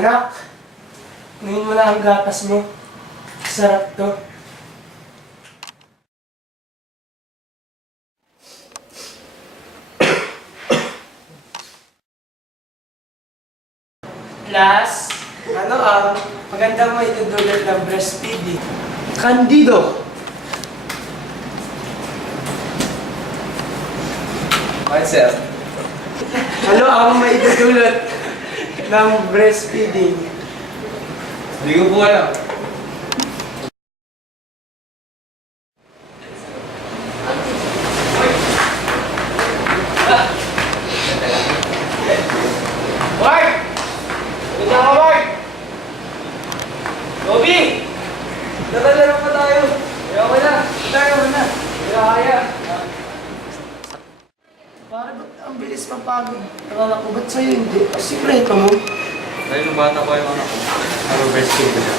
Anak, ngayon mo na ang gatas mo. Sarap to. Class, ano maganda mo itutulad ng breastfeeding. Candido! Okay, sir. Ano ang maitutulad ng breastfeeding? Hindi ko po alam. Mark! Punta ka, Mark! Bobby! Nakalaro pa tayo. Kaya ko na. Tayo na. Kaya. Para ba't ang bilis mapagod? Akala ko ba't sa'yo hindi? Sikreto mo? Dahil nung bata pa yung anak ko, breastfeed ko siya.